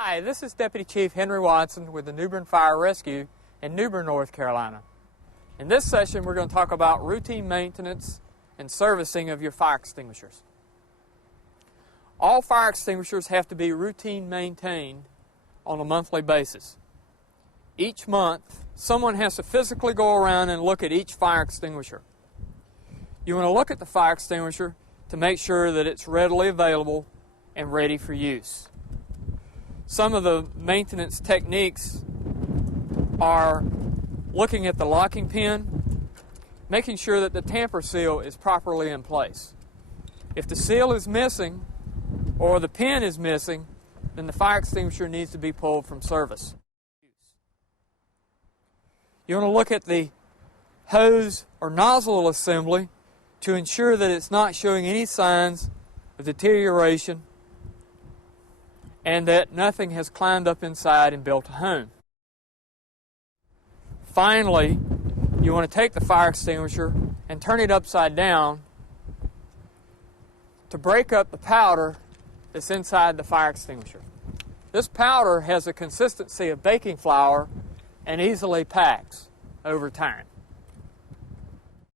Hi, this is Deputy Chief Henry Watson with the Newbern Fire Rescue in Newbern, North Carolina. In this session, we're going to talk about routine maintenance and servicing of your fire extinguishers. All fire extinguishers have to be routine maintained on a monthly basis. Each month, someone has to physically go around and look at each fire extinguisher. You want to look at the fire extinguisher to make sure that it's readily available and ready for use. Some of the maintenance techniques are looking at the locking pin, making sure that the tamper seal is properly in place. If the seal is missing or the pin is missing, then the fire extinguisher needs to be pulled from service. You want to look at the hose or nozzle assembly to ensure that it's not showing any signs of deterioration and that nothing has climbed up inside and built a home. Finally, you want to take the fire extinguisher and turn it upside down to break up the powder that's inside the fire extinguisher. This powder has a consistency of baking flour and easily packs over time.